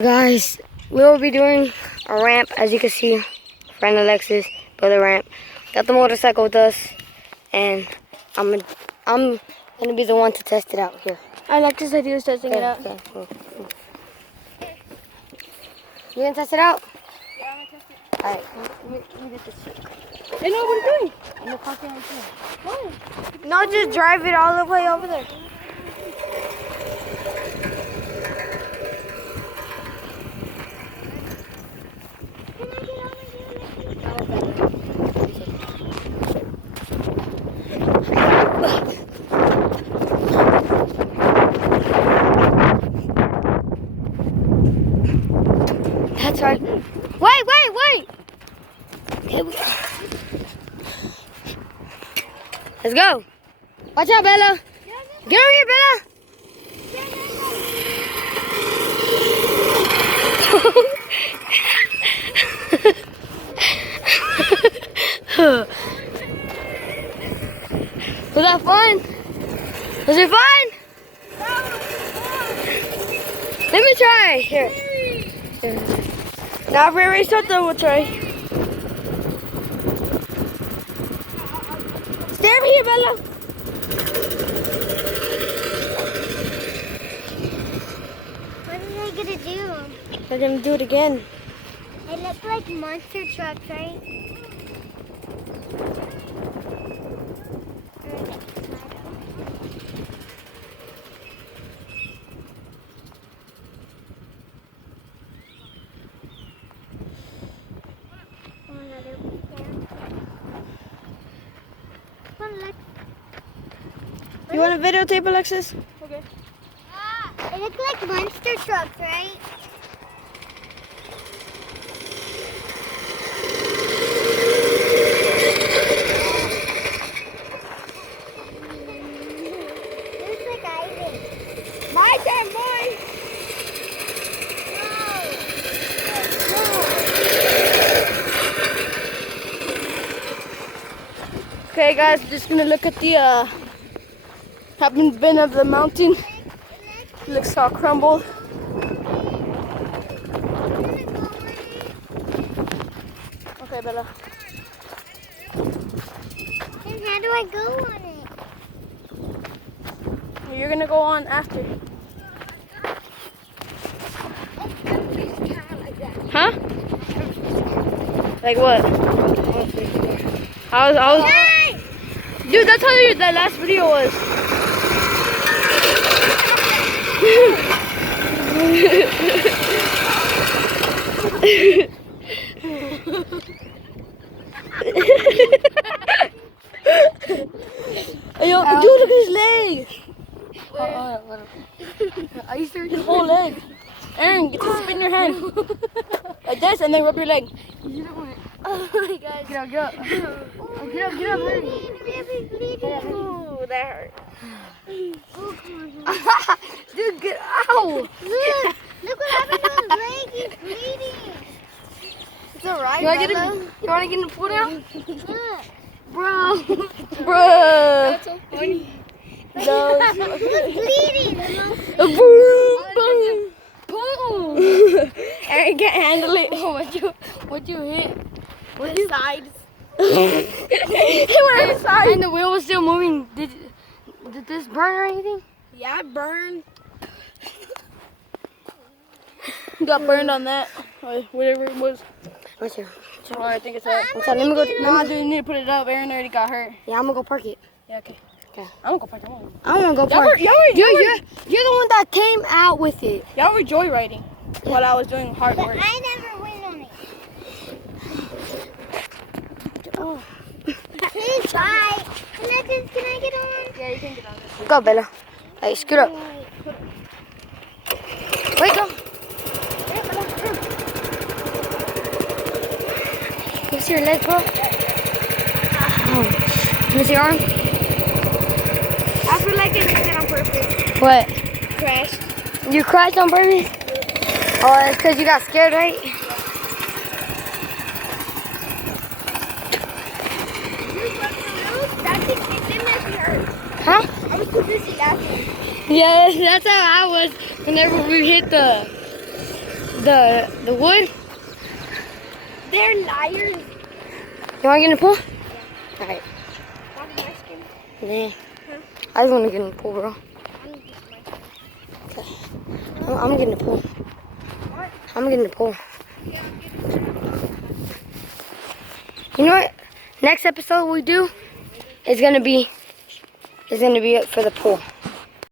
Guys, we will be doing a ramp. As you can see, friend Alexis built a ramp. Got the motorcycle with us, and I'm gonna be the one to test it out here. Alexis said he was testing it out. Okay, cool. You gonna test it out? Yeah, I'm gonna test it. All right. Let me get this shit. They know what I'm doing. I'm gonna park it right here. Why? No, just drive it all the way over there. That's right. Wait. Here we go. Let's go. Watch out, Bella. Get over here, Bella. Was that fun? Was it fun? Let me try. Here. Now if we already start, then we'll try. Stay over here, Bella. What are they gonna do? Let them do it again. They look like monster trucks, right? You want a videotape, Alexis? Okay. They look like monster trucks, right? Looks like Ivan. My turn, boy. Okay, guys, just gonna look at the haven't been of the mountain. Looks all crumbled. Okay, Bella. And how do I go on it? You're gonna go on after. Huh? Like what? I was. Dude, that's how that last video was. Yo, dude, look at his leg. Are you serious? His whole leg. Aaron, get to spin your hand. Like this, and then rub your leg. Oh my god. Get up. Get up, hurry. Ooh, that hurt. Dude, get out. Look what happened to his leg. He's bleeding. It's alright, You wanna get in the pool now? Look. Bro. Bruh. That's so funny. No. He's bleeding. Boom, Boom. Aaron can't handle it. What'd you hit? With the sides. He went inside. And the wheel was still moving. Did this burn or anything? Yeah, it burned. Got burned on that. Or whatever it was. What's here? Oh, I think it's that. Let me go. Nah, dude, you need to put it up. Aaron already got hurt. Yeah, I'm gonna go park it. Yeah, okay. Okay. I'm gonna go park it. I don't wanna go park. Y'all You're the one that came out with it. were joyriding while I was doing hard But work. I never went on it. Oh. Please, bye. Can I get on? Yeah, you can get on this. Go, Bella. Hey, scoot up. Wait, go. You see your leg, bro? Oh. You see your arm? I feel like I did it on purpose. What? Crashed. You crashed on purpose? Oh, it's because you got scared, right? Huh? I was too busy laughing. Yeah, that's how I was whenever we hit the The wood. They're liars. You wanna get in the pool? Alright. Nah. I just wanna get in the pool, bro. Okay. I'm getting in the pool. I'm getting in the pool. You know what? Next episode we do is gonna be for the pool.